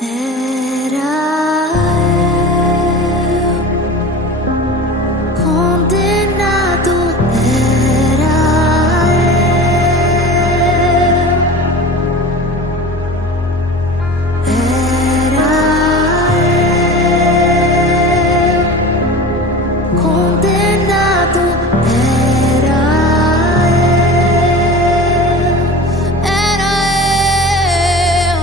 Era eu condenado, era eu condenado, era eu.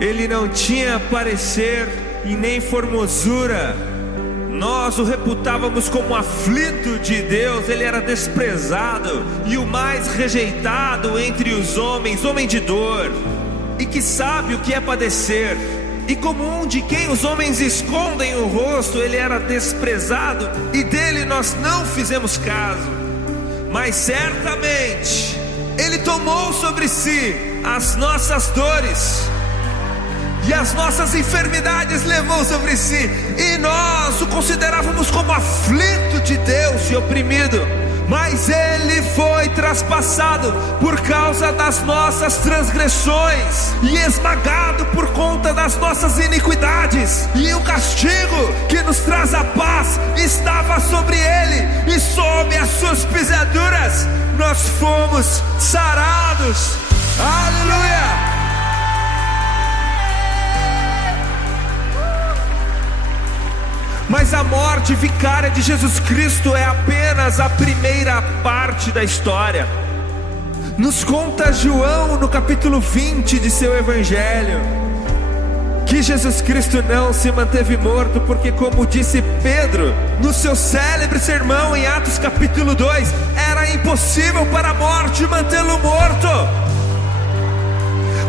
Ele não tinha parecer e nem formosura. Nós o reputávamos como aflito de Deus. Ele era desprezado e o mais rejeitado entre os homens, homem de dor, e que sabe o que é padecer. E como um de quem os homens escondem o rosto, ele era desprezado e dele nós não fizemos caso. Mas certamente ele tomou sobre si as nossas dores e as nossas enfermidades levou sobre si, e nós o considerávamos como aflito de Deus e oprimido. Mas ele foi traspassado por causa das nossas transgressões e esmagado por conta das nossas iniquidades. E o castigo que nos traz a paz estava sobre ele, e sob as suas pisaduras nós fomos sarados. Aleluia! Mas a morte vicária de Jesus Cristo é apenas a primeira parte da história. Nos conta João no capítulo 20 de seu evangelho que Jesus Cristo não se manteve morto, porque, como disse Pedro no seu célebre sermão em Atos capítulo 2, era impossível para a morte mantê-lo morto.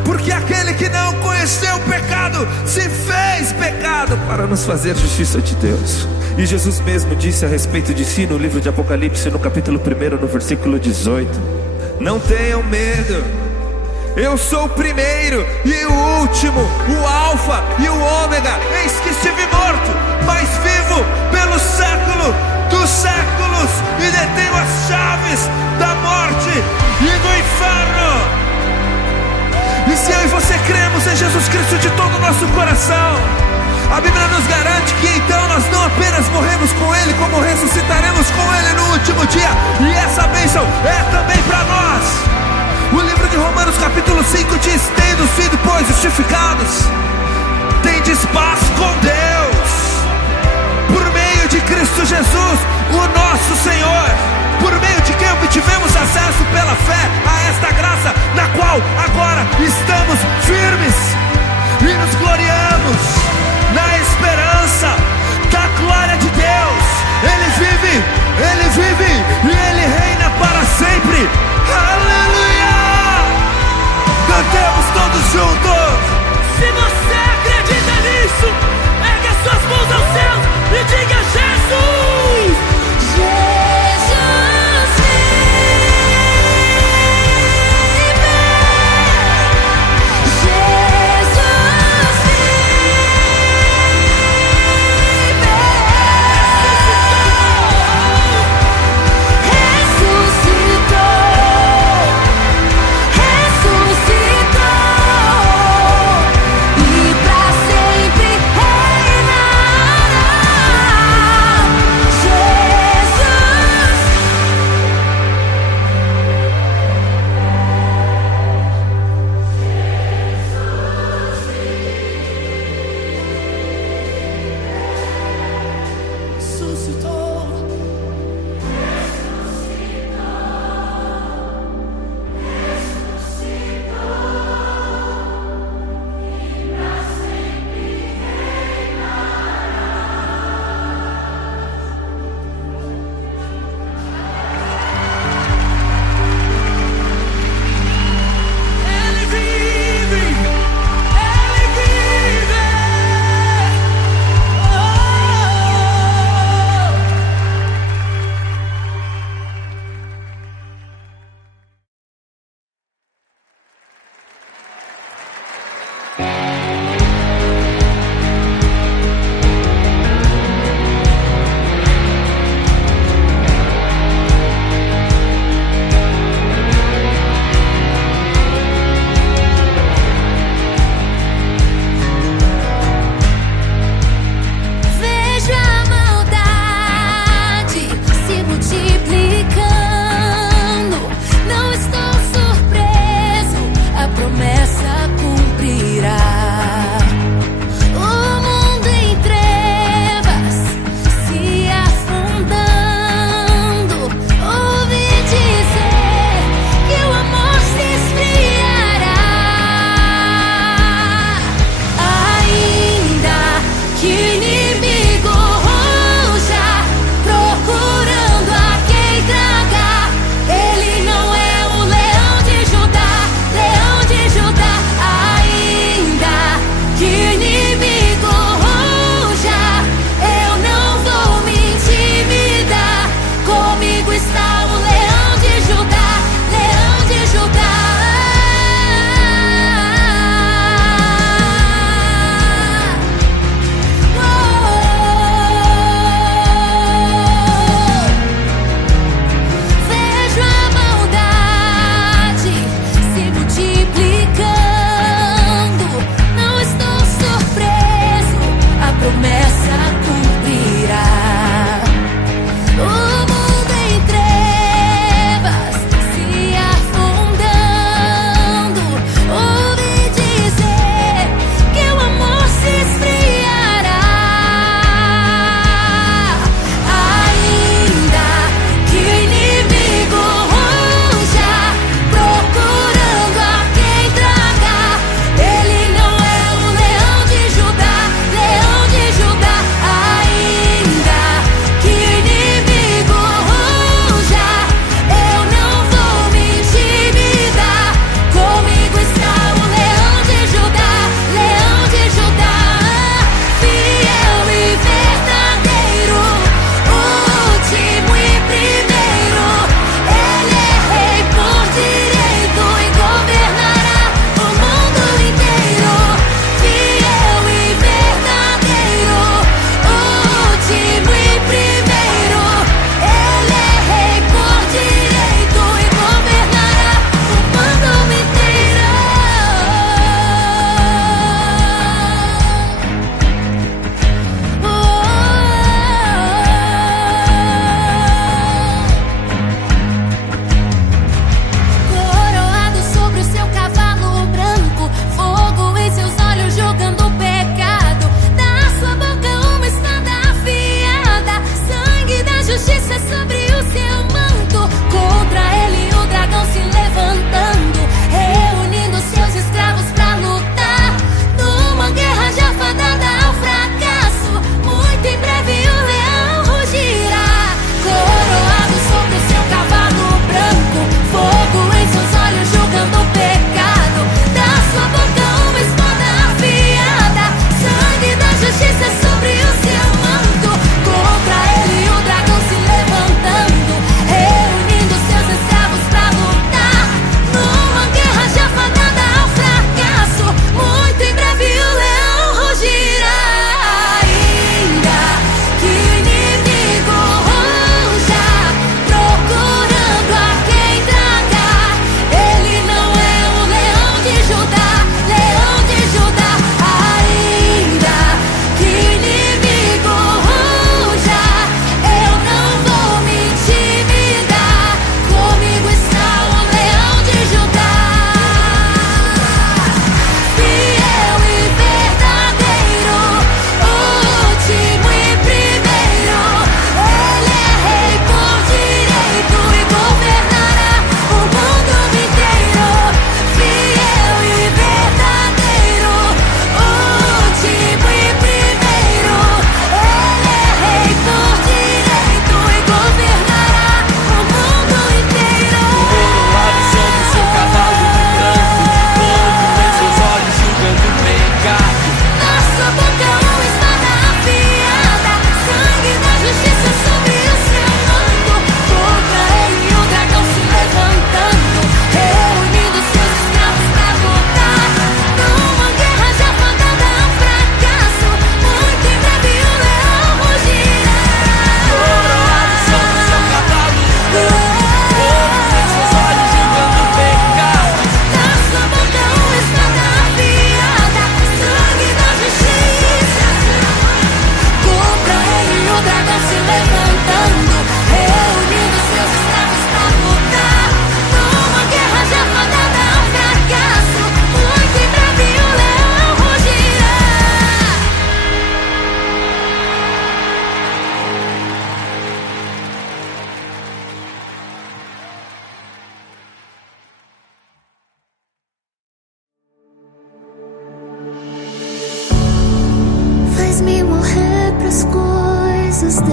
Porque aquele que não conheceu o pecado se fez pecado para nos fazer justiça de Deus. E Jesus mesmo disse a respeito de si no livro de Apocalipse, no capítulo 1, no versículo 18: não tenham medo, eu sou o primeiro e o último, o alfa e o ômega. Eis que estive morto, mas vivo pelo século dos séculos, e detenho as chaves da morte e do inferno. E se eu e você cremos em Jesus Cristo de todo o nosso coração, a Bíblia nos garante que então nós não apenas morremos com Ele, como ressuscitaremos com Ele no último dia. E essa bênção é também para nós. O livro de Romanos capítulo 5 diz: tendo sido, pois, justificados, tendes paz com Deus, por meio de Cristo Jesus, o nosso Senhor, por meio de quem obtivemos acesso pela fé a esta graça, na qual agora estamos firmes e nos gloriamos na esperança da glória de Deus. Ele vive e Ele reina para sempre. Aleluia! Cantemos todos juntos. Se você acredita nisso, ergue as suas mãos aos céus e diga: Jesus! Jesus vive, Jesus ressuscitou, e pra sempre reinará.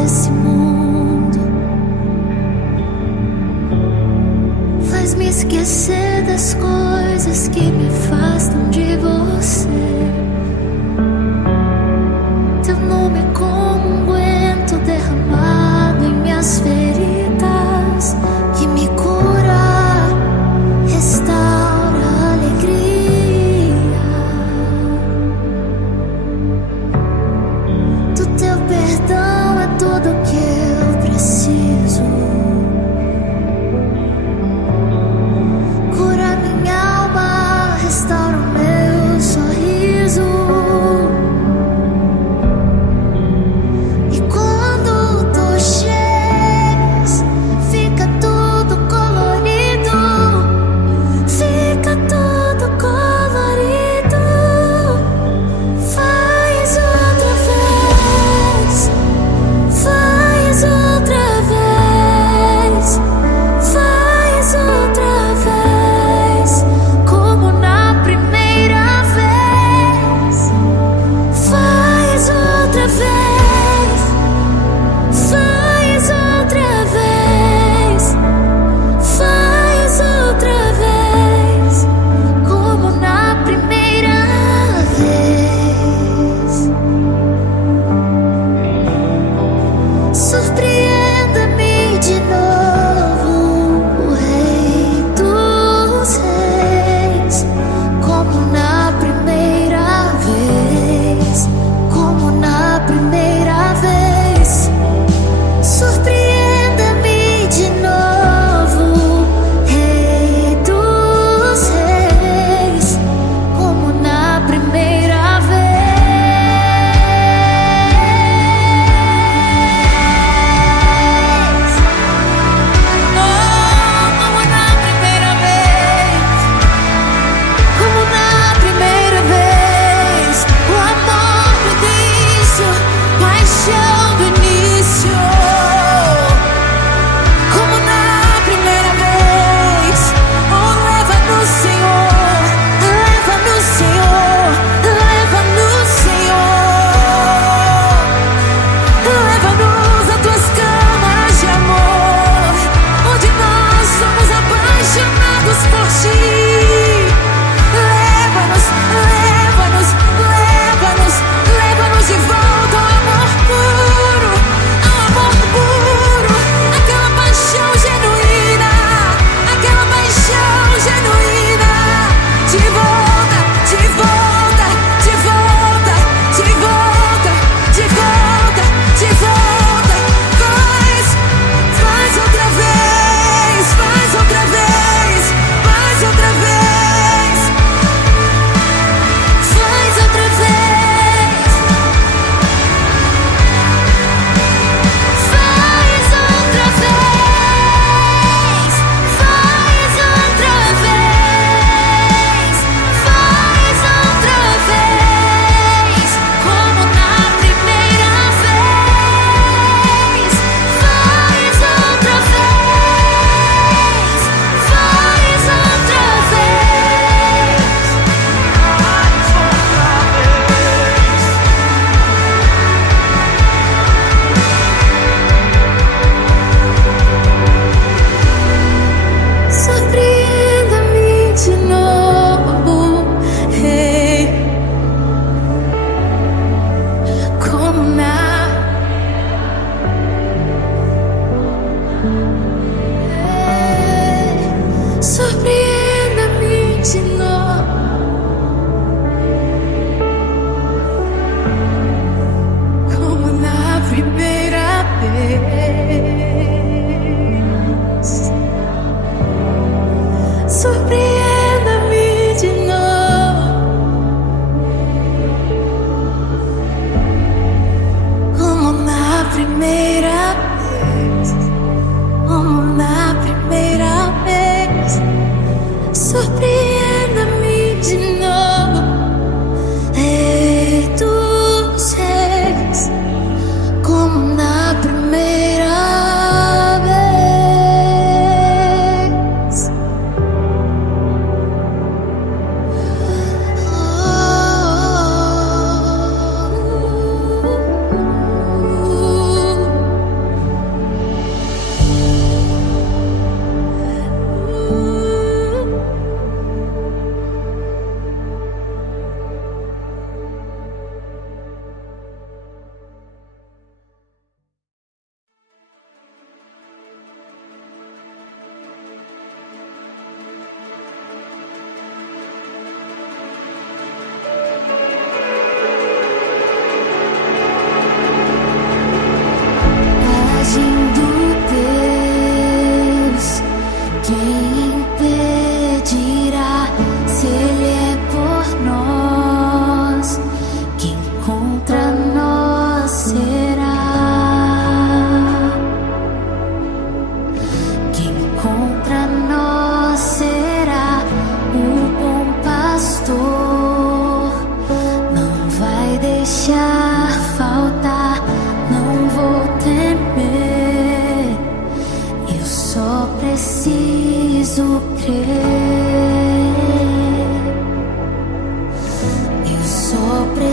desse mundo. Faz-me esquecer das coisas que me afastam de você. Teu nome é como um unguento derramado em minhas feridas, que me cura, restaura a alegria. Do teu perdão é tudo que eu preciso. Cura minha alma, restaura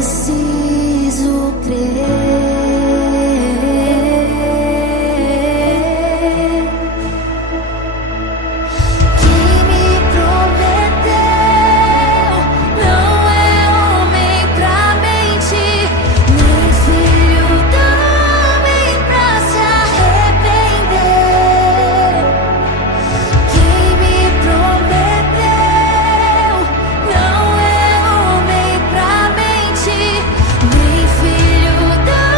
preciso crer. Quem me prometeu não é homem pra mentir, nem filho do homem pra se arrepender. Quem me prometeu não é homem pra mentir, nem filho do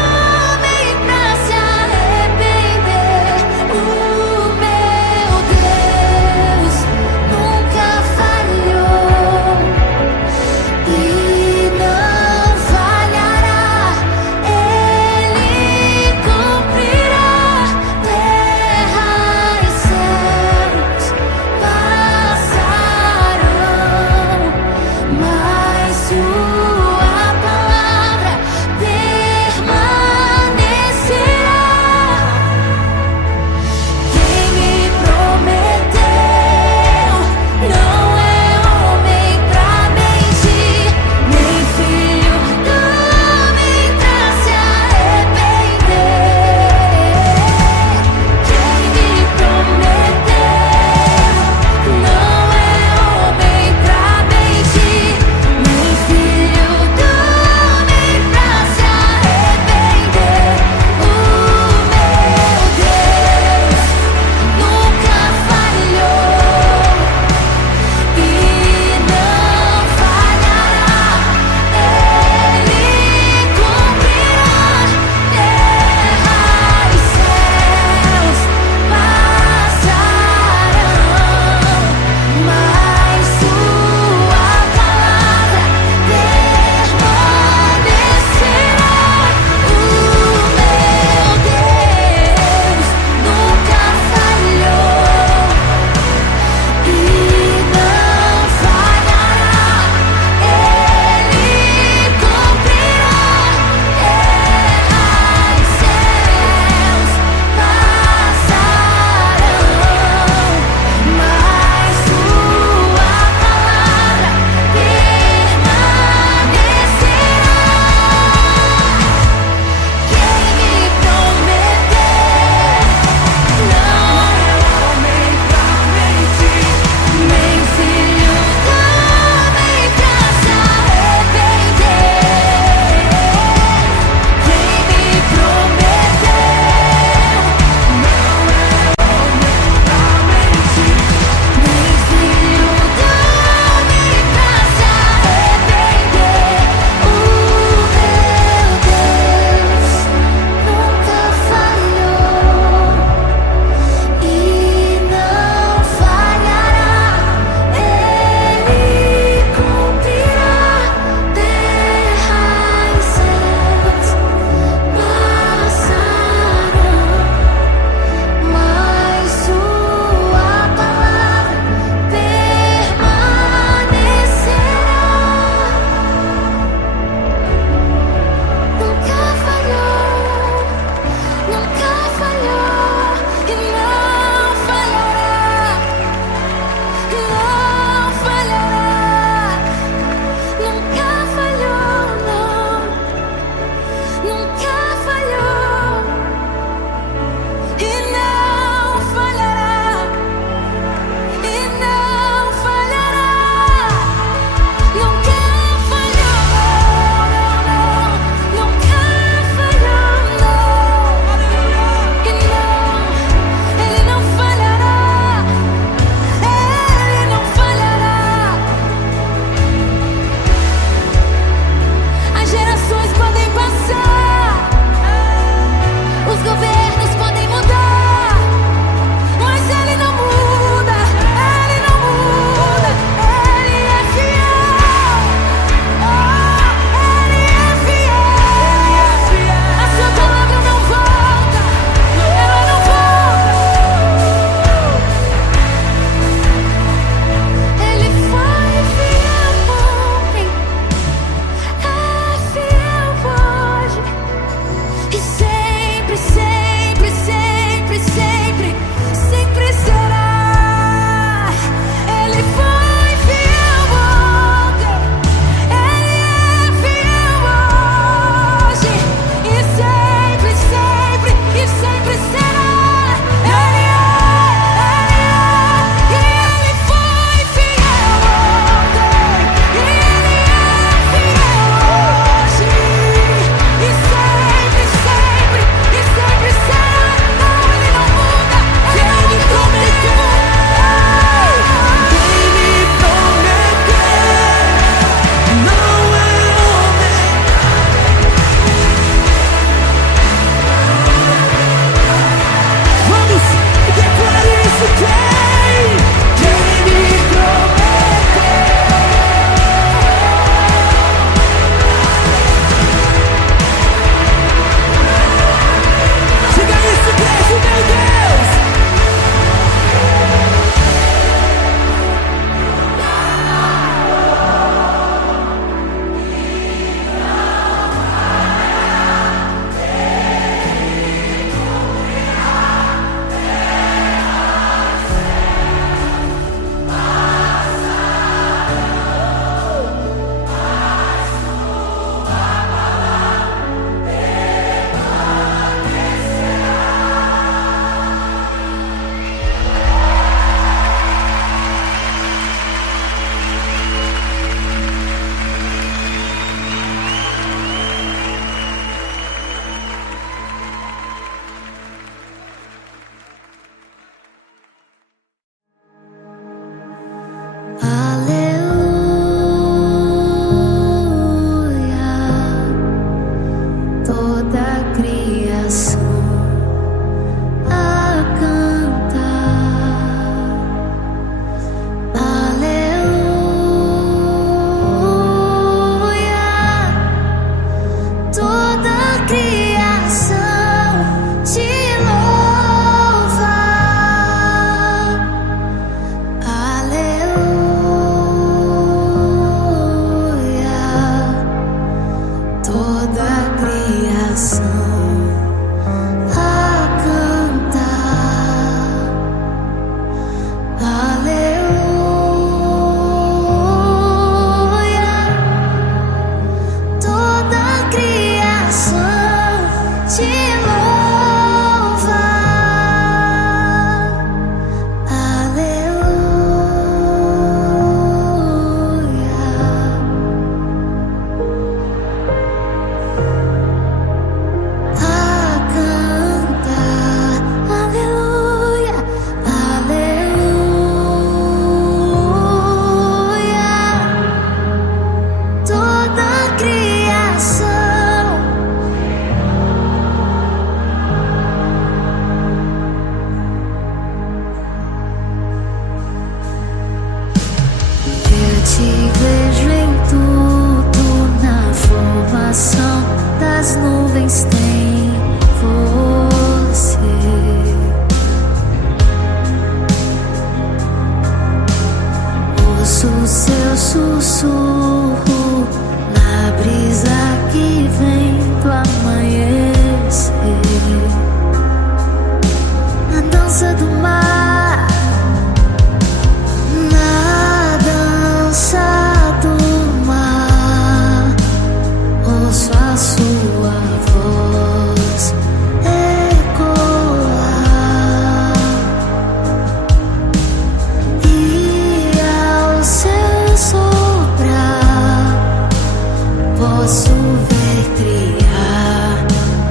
posso ver criar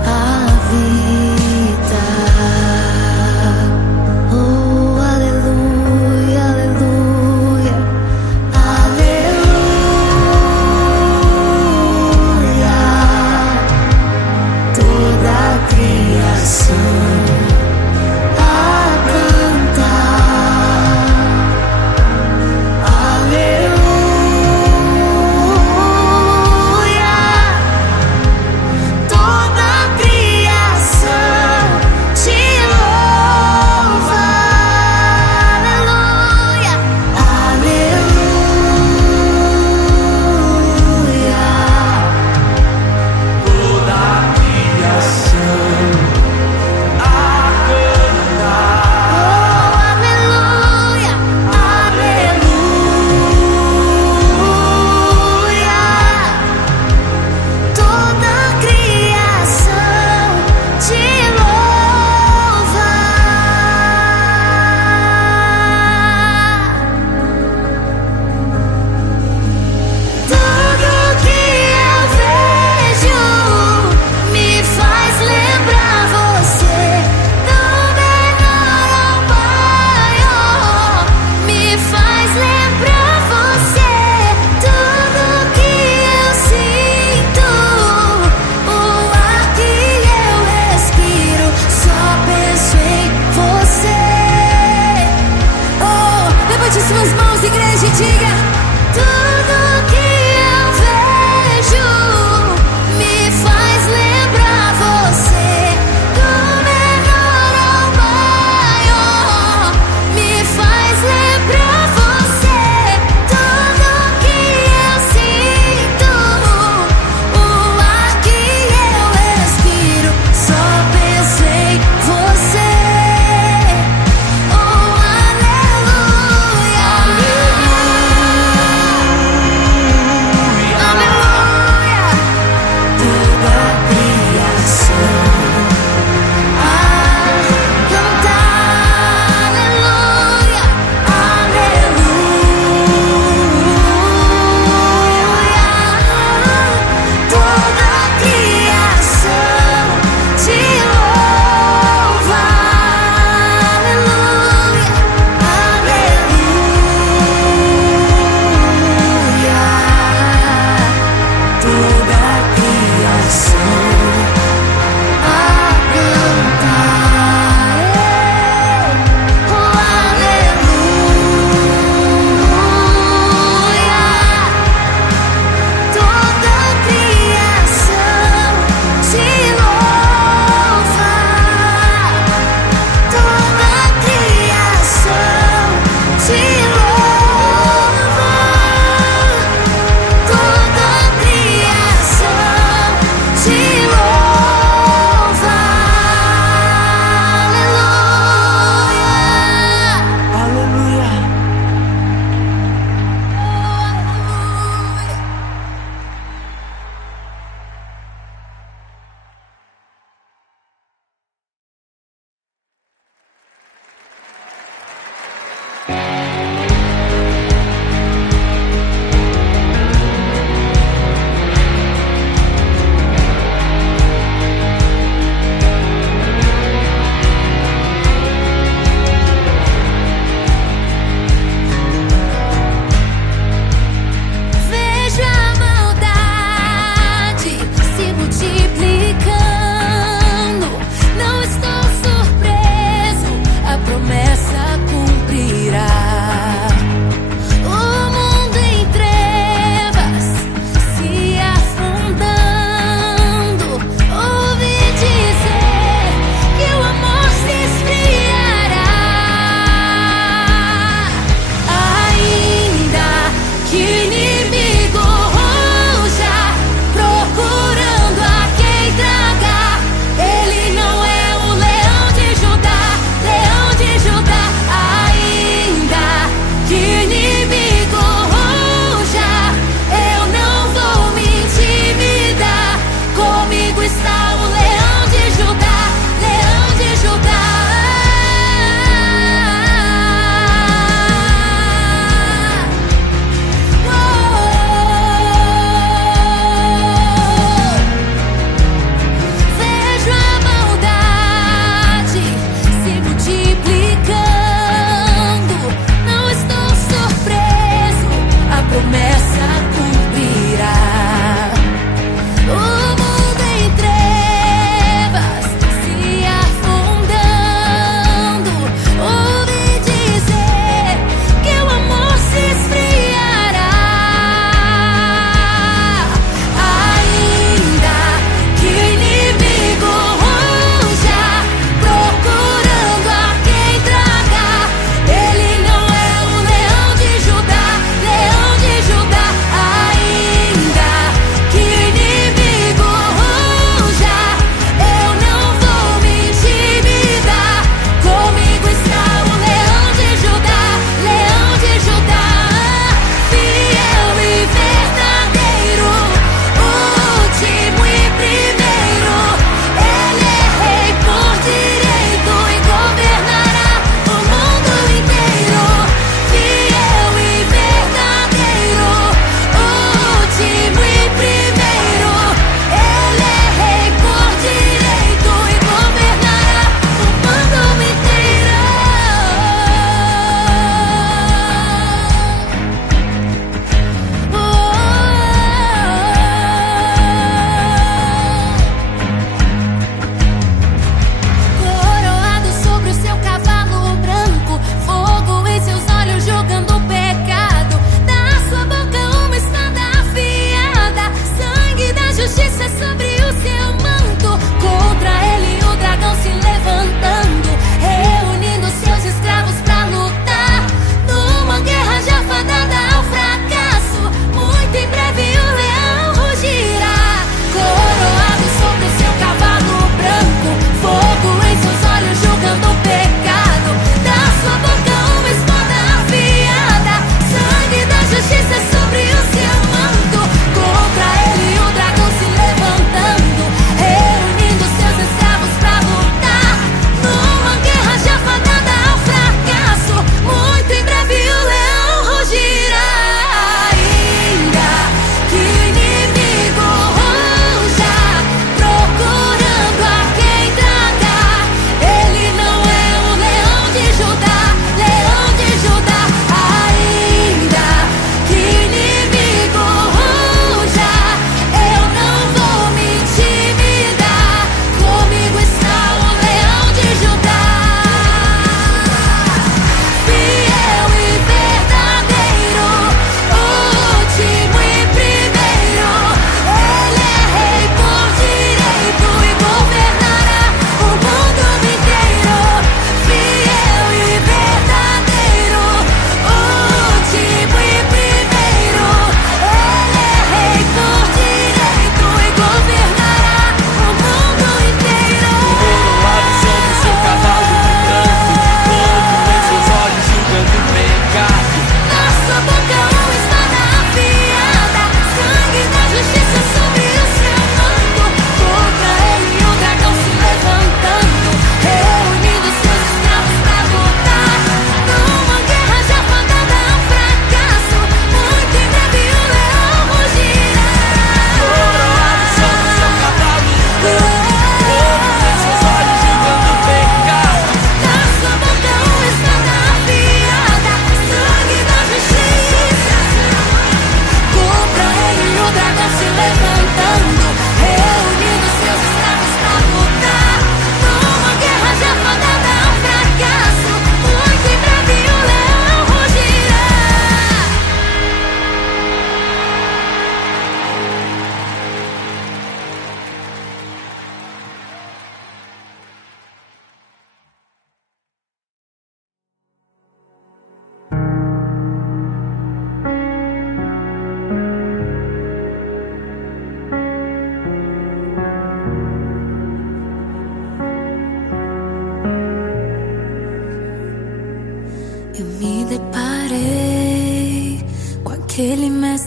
a vida. Oh, aleluia, aleluia, aleluia. Toda a criação a cantar. Aleluia.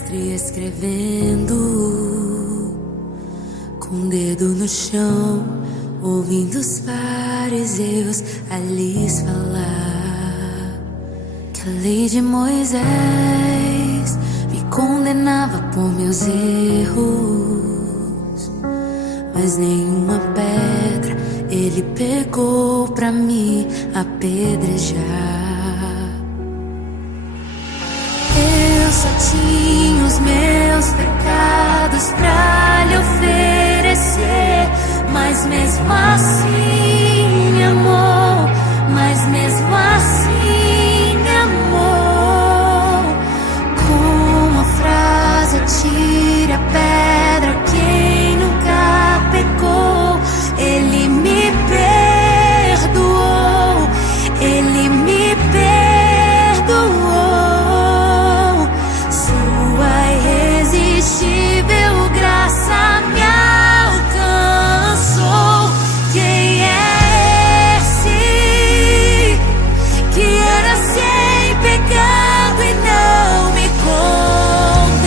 mestre escrevendo, com o dedo no chão, ouvindo os fariseus a lhes falar que a lei de Moisés me condenava por meus erros, mas nenhuma pedra ele pegou pra me apedrejar. Eu só tinha os meus pecados pra lhe oferecer, mas mesmo assim me amou, mas mesmo assim me amou. Com a frase atire a pedra quem nunca pecou, ele me perdoou, ele me perdoou. Sua irresistível graça me alcançou. Quem é esse que era sem pecado e não me condenou?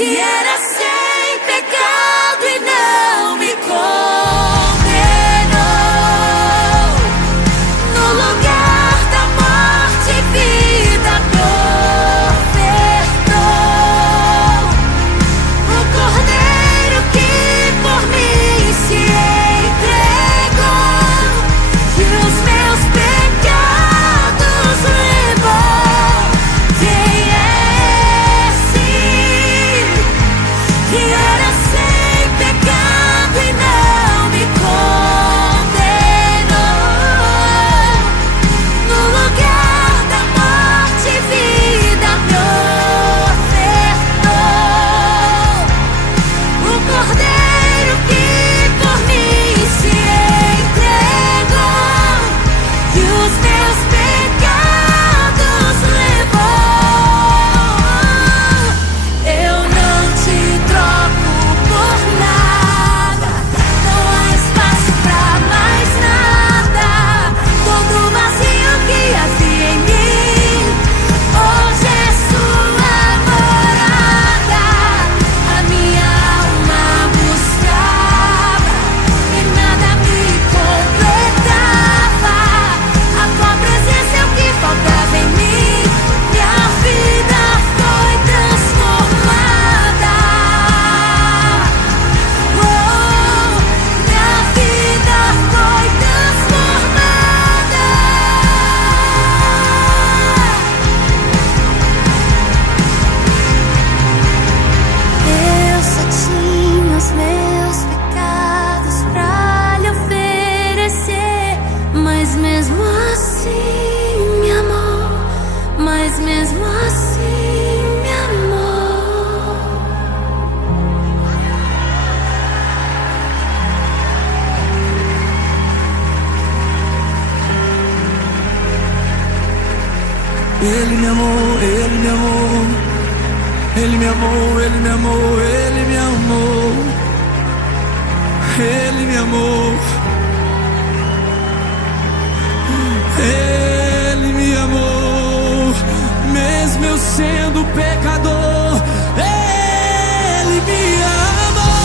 que era sem pecado e não me condenou. No lugar da morte, vida me ofertou. O Cordeiro que por mim se entregou, que os meus pecados levou. Quem é esse que era sem pecado e não me condenou? No lugar da morte, vida me ofertou. O Cordeiro que por mim se entregou, que os meus pecados levou. Eu não te troco por nada, não há espaço pra mais nada. Todo vazio que havia em mim, hoje é sua morada. A minha alma buscava e nada me completava. A tua presença é o que faltava em mim. Minha vida foi transformada. Oh, minha vida foi transformada. Eu só tinha os meus pecados pra lhe oferecer, mas mesmo assim me amou, mas mesmo assim me amou. Ele me amou, ele me amou. Ele me amou, ele me amou, ele me amou. Ele me amou. Ele me amou. Mesmo eu sendo pecador, Ele me amou.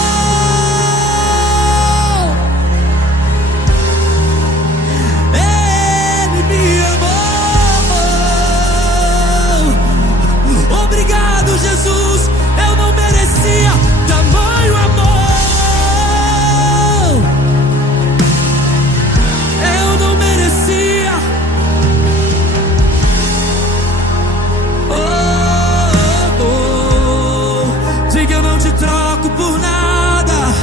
Ele me amou. Obrigado, Jesus. Eu não merecia tamanho amor. Eu não merecia. Diga, eu não te troco por nada.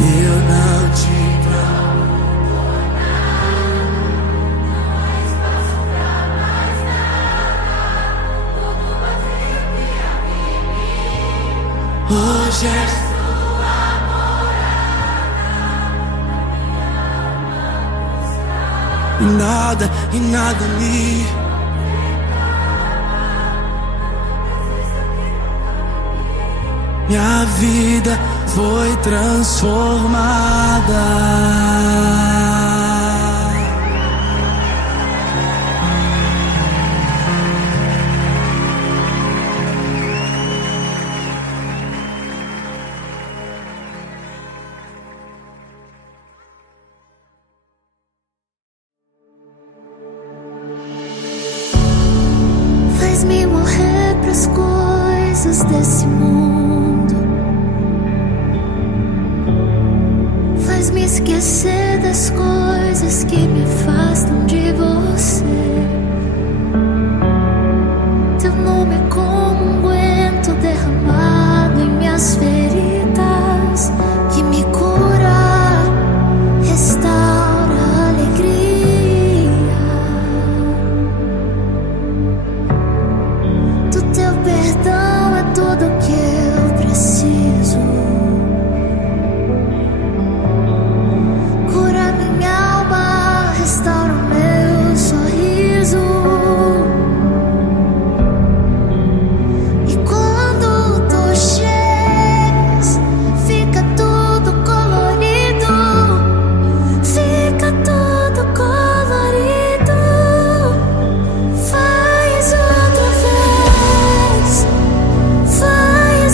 Eu não te troco por nada. Não há espaço pra mais nada. Todo vazio que havia em mim, hoje é sua morada. E nada me minha vida foi transformada. Faz-me morrer pras coisas desse mundo, faz-me esquecer das coisas que me afastam de você. Teu nome é como um unguento derramado em minhas feridas, que me cura, restaura a alegria. Do teu perdão é tudo o que eu preciso. Cura minha alma, restaura o meu sorriso. E quando tu chegas, fica tudo colorido. Fica tudo colorido. Faz outra vez. Faz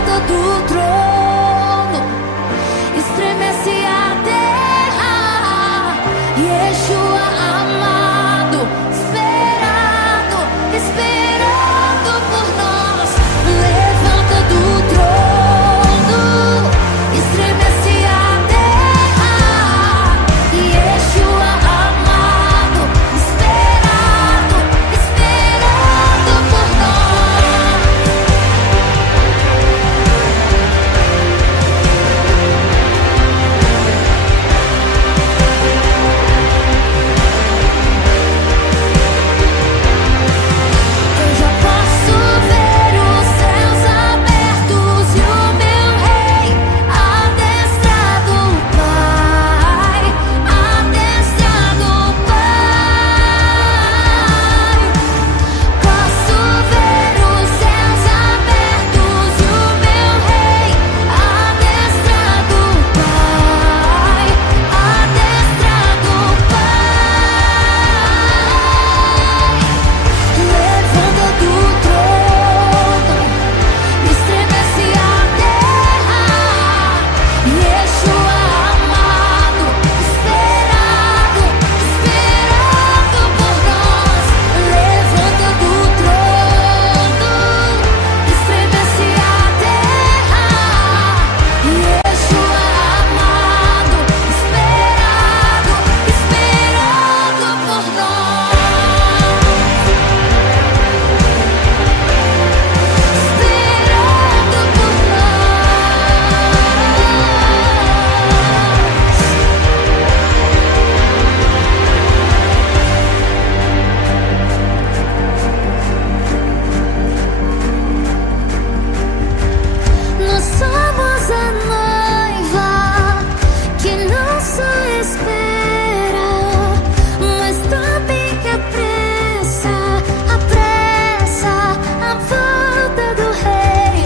levanta do trono, estremece a terra. Yeshua amado, esperado, esperando por nós. Levanta do trono, estremece a terra. Yeshua amado, esperado, esperando por nós. Eu já posso ver os céus abertos e o meu rei adestrado, Pai, adestrado, Pai. Posso ver os céus abertos e o meu rei adestrado, Pai, adestrado, Pai. Levanta do trono, estremece a terra. Yeshua amado, esperado, esperando por nós. Levanta do trono, estremece a terra. Yeshua amado, esperado, esperando por nós. Esperando por nós somos a noiva que não só espera, mas também que apressa a volta do rei.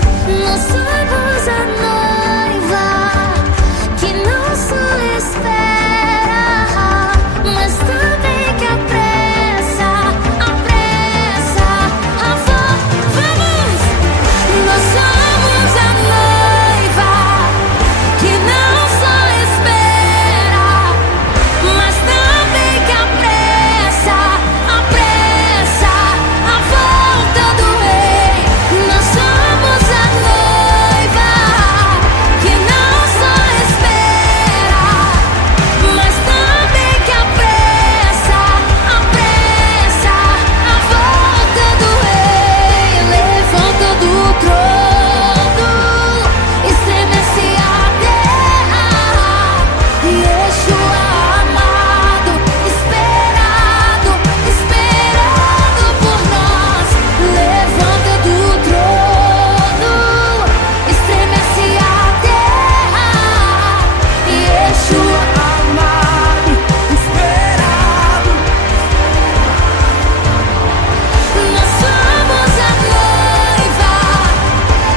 Nós somos a noiva que não só espera, mas também que apressa a volta. Vamos! Nós somos a noiva que não só espera, mas também que apressa a volta do rei. Nós somos a noiva que não só espera, mas também que apressa a volta do rei. Levanta do trono, estremece a terra. Yeshua amado, esperado, esperando por nós. Levanta do trono, estremece a terra. Yeshua amado, esperado. Nós somos a noiva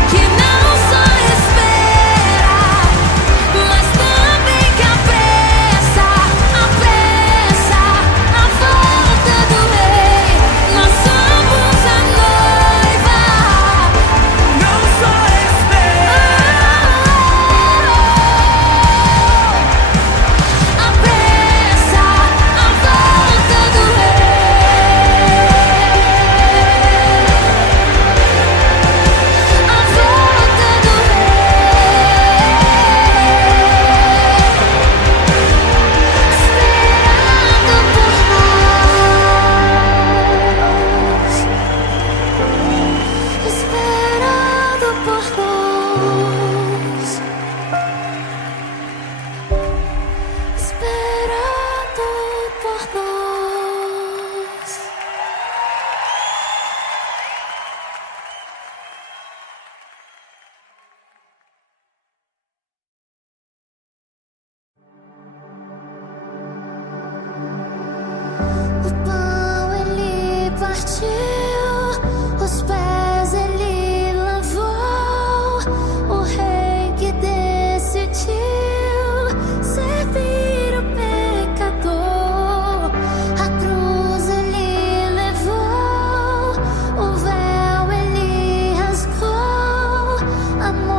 que não só espera, mas também que apressa a volta do rei. Nós somos a noiva, não só espera, apressa a volta do rei. A volta do rei, esperando por nós, esperando por nós, esperando por nós. O pão ele partiu, os pés ele lavou, o rei que decidiu servir o pecador. A cruz ele levou, o véu ele rasgou, amor.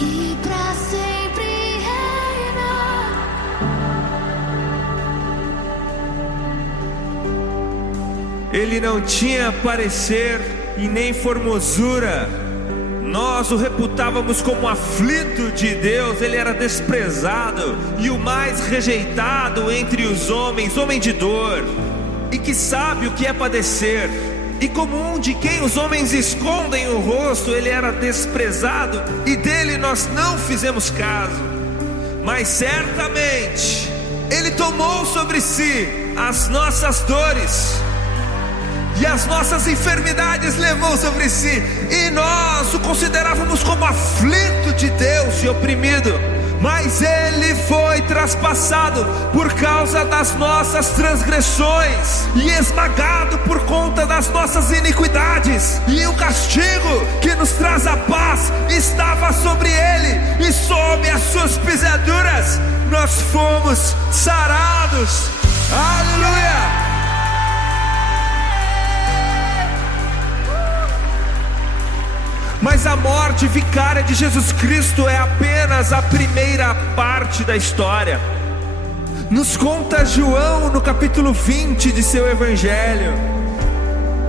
e pra sempre reinar. Ele não tinha parecer e nem formosura. Nós o reputávamos como aflito de Deus. Ele era desprezado e o mais rejeitado entre os homens, homem de dor, e que sabe o que é padecer. E como um de quem os homens escondem o rosto, ele era desprezado e dele nós não fizemos caso. Mas certamente ele tomou sobre si as nossas dores e as nossas enfermidades levou sobre si, e nós o considerávamos como aflito de Deus e oprimido. Mas ele foi traspassado por causa das nossas transgressões e esmagado por conta das nossas iniquidades. E o castigo que nos traz a paz estava sobre ele, e sob as suas pisaduras nós fomos sarados. Aleluia! Mas a morte vicária de Jesus Cristo é apenas a primeira parte da história. Nos conta João no capítulo 20 de seu evangelho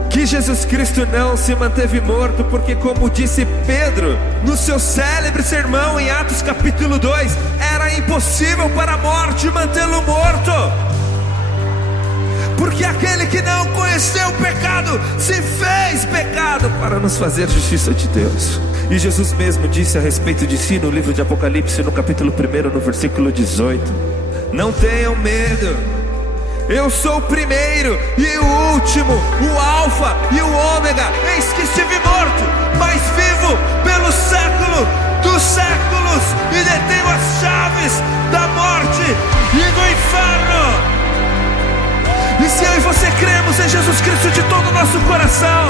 que Jesus Cristo não se manteve morto, porque, como disse Pedro no seu célebre sermão em Atos capítulo 2, era impossível para a morte mantê-lo morto. Porque aquele que não conheceu o pecado se fez pecado para nos fazer justiça de Deus. E Jesus mesmo disse a respeito de si no livro de Apocalipse, no capítulo 1, no versículo 18: não tenham medo, eu sou o primeiro e o último, o alfa e o ômega. Eis que estive morto, mas vivo pelo século dos séculos, e detenho as chaves da morte e do inferno. E se eu e você cremos em Jesus Cristo de todo o nosso coração,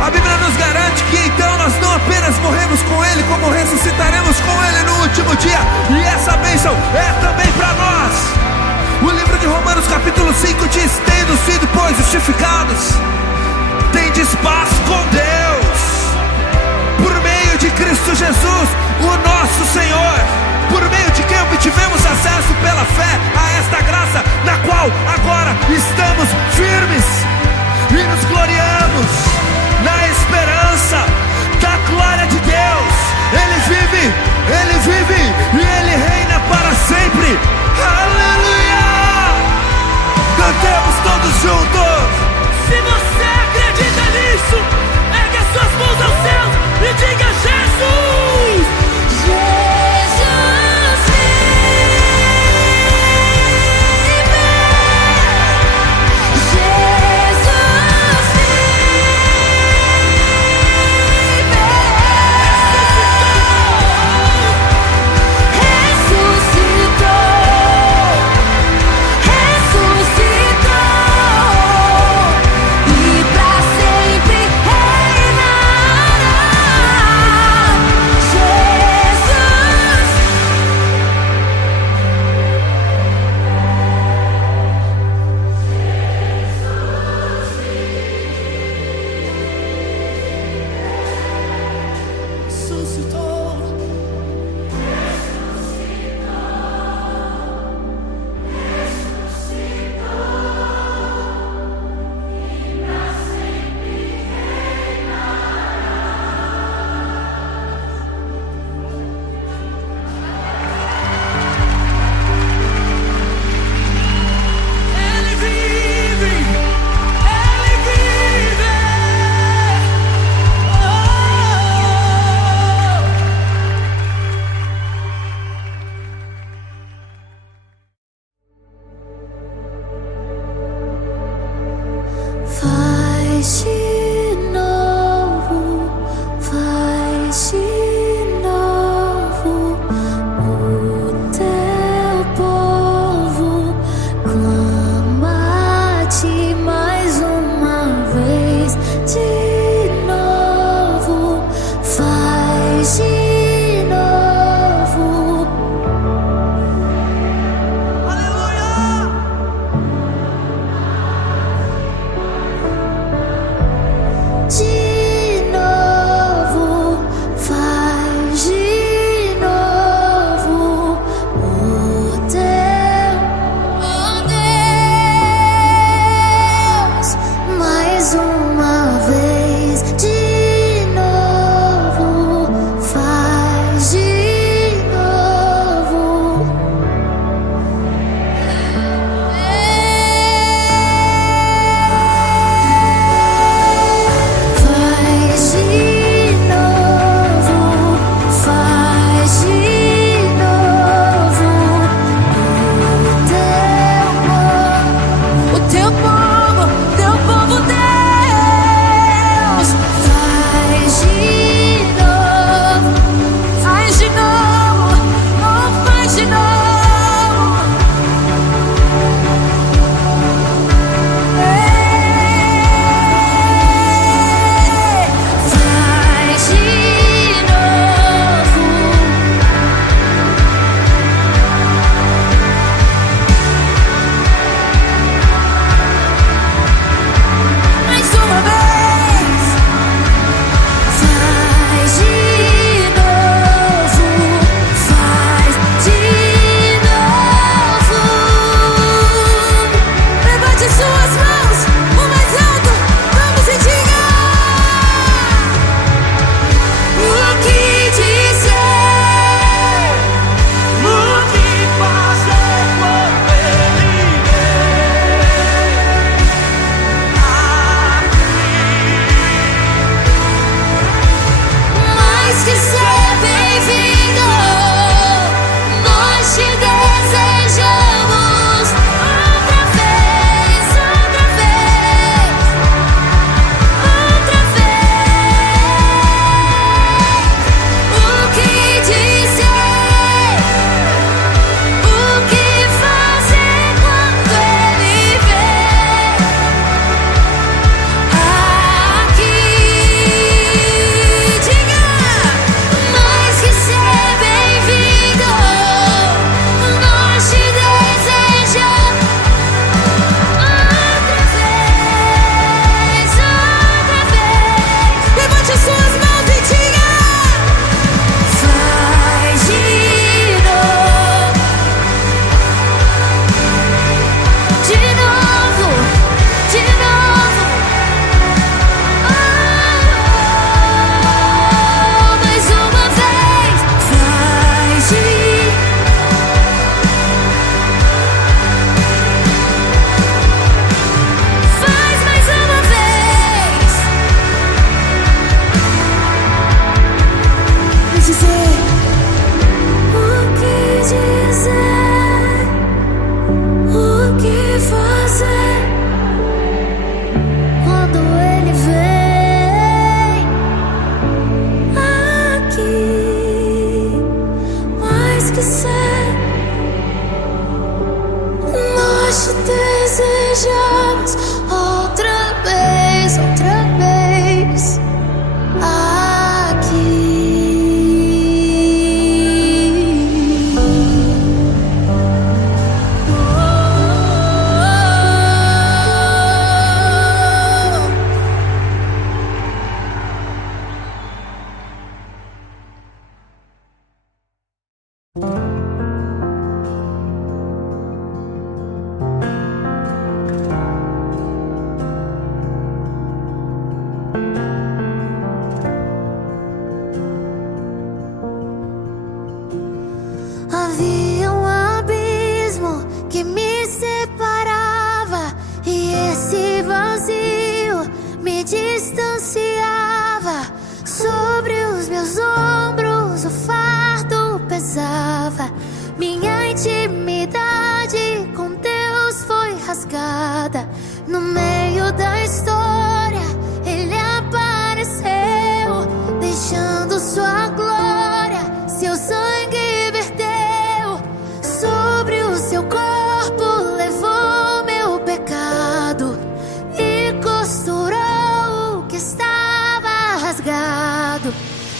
a Bíblia nos garante que então nós não apenas morremos com Ele, como ressuscitaremos com Ele no último dia. E essa bênção é também para nós. O livro de Romanos capítulo 5 diz: tendo sido, pois, justificados, tendes paz com Deus, por meio de Cristo Jesus, o nosso Senhor, por meio de quem obtivemos acesso pela fé a esta graça, na qual agora estamos firmes e nos gloriamos na esperança da glória de Deus. Ele vive e Ele reina para sempre. Aleluia! Cantemos todos juntos. Se você acredita nisso, ergue as suas mãos aos céus e diga: Jesus! Ressuscitou.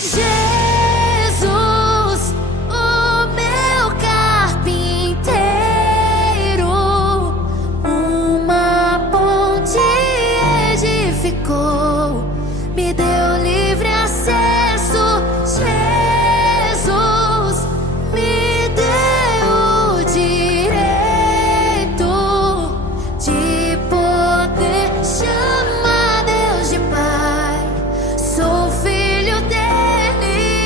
Jesus, o meu carpinteiro, uma ponte edificou, me deu livre acesso. Jesus me deu o direito de poder chamar Deus de Pai. Sou filho dele,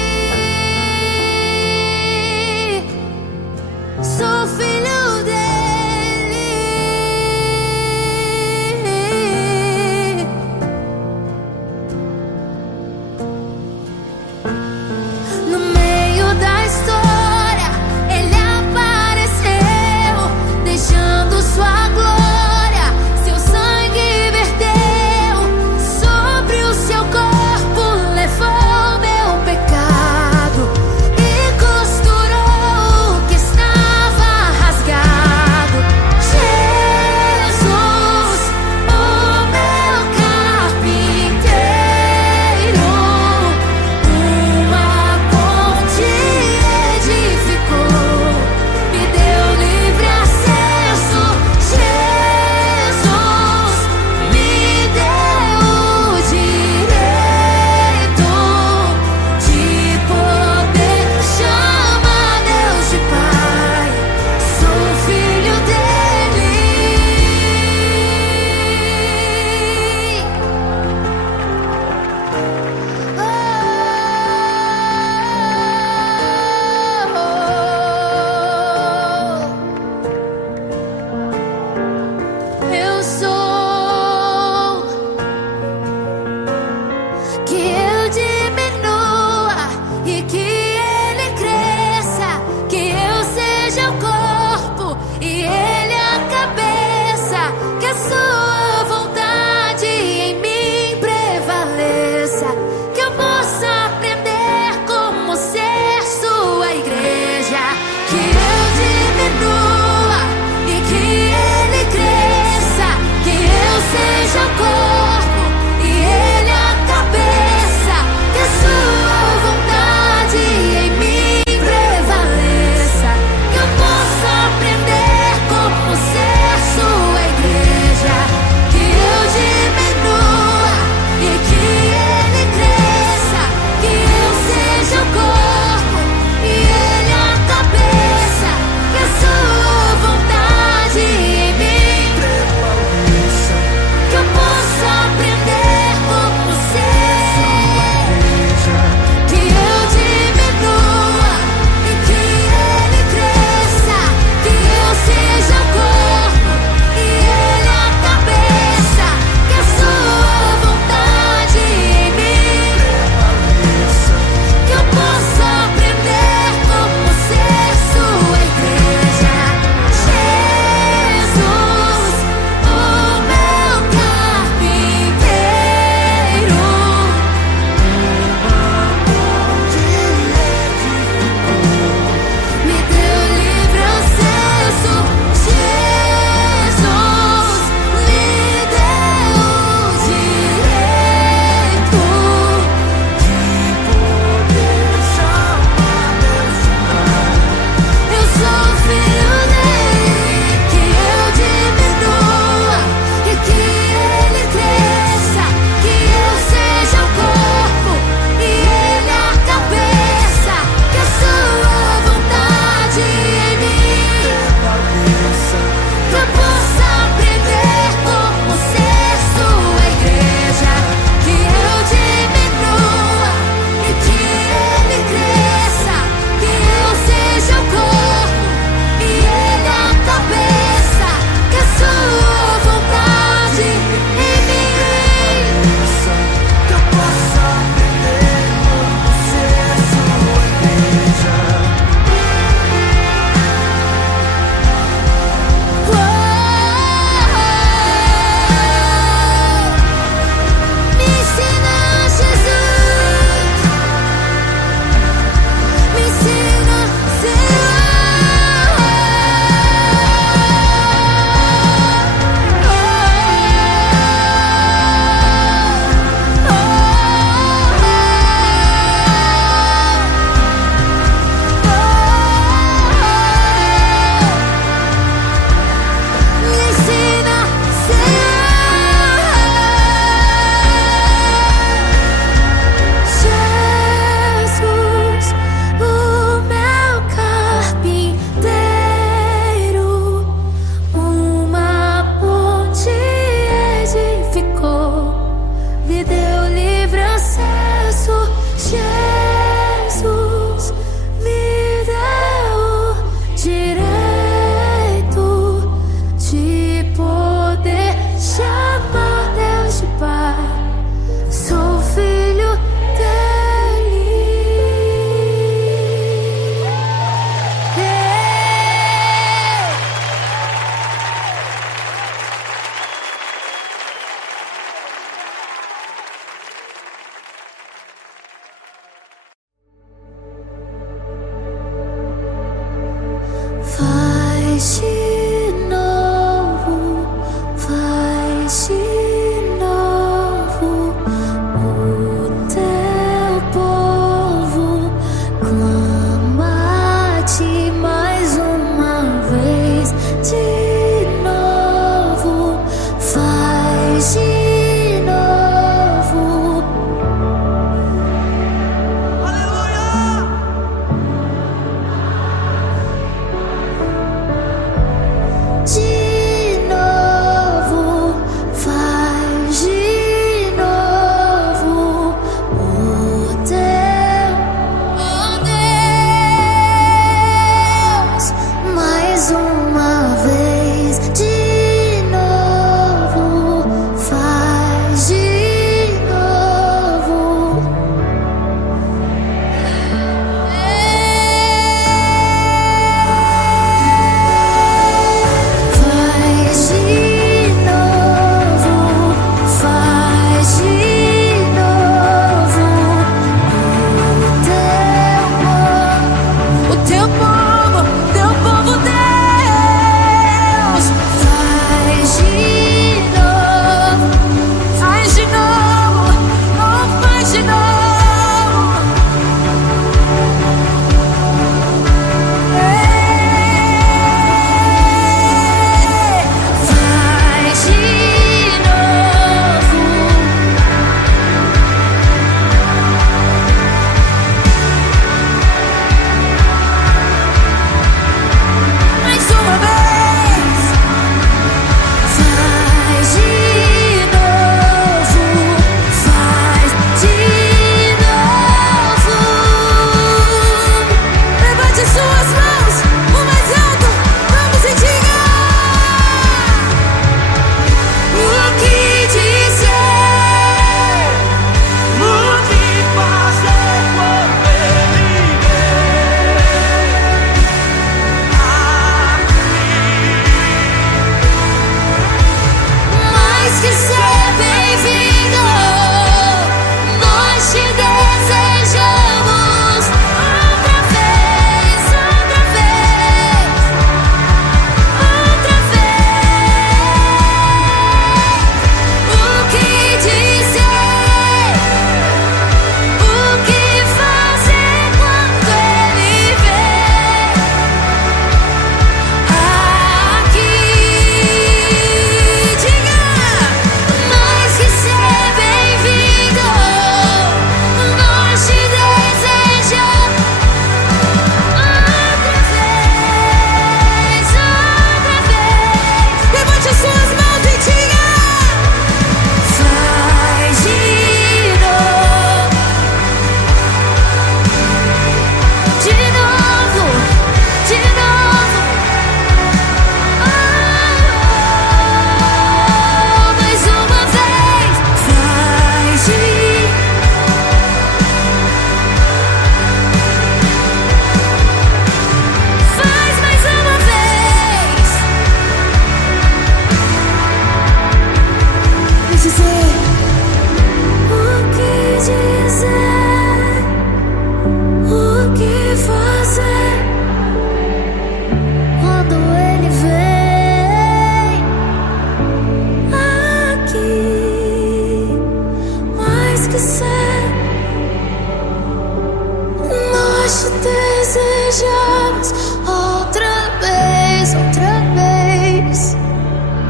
estejamos outra vez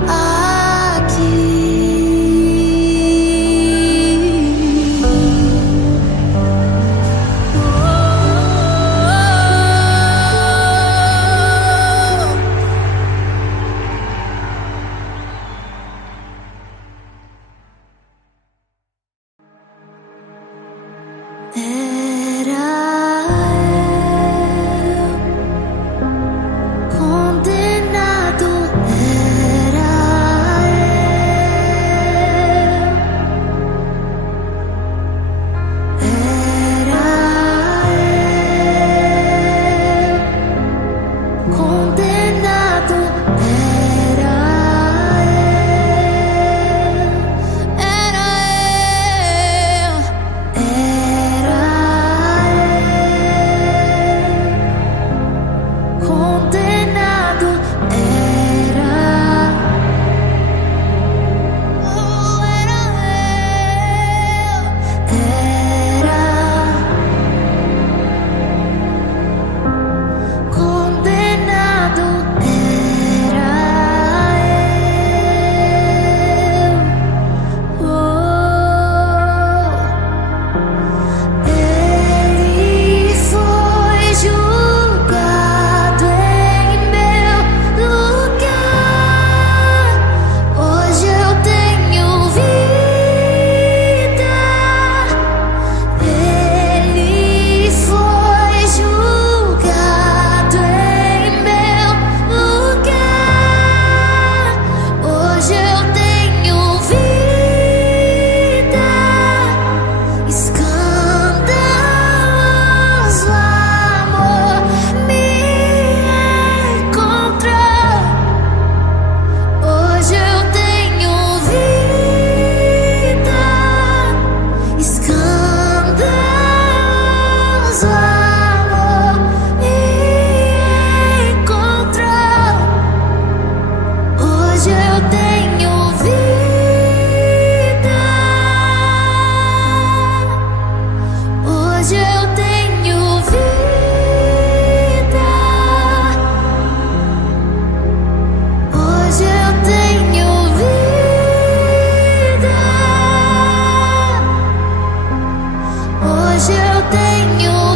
aqui. Hoje eu tenho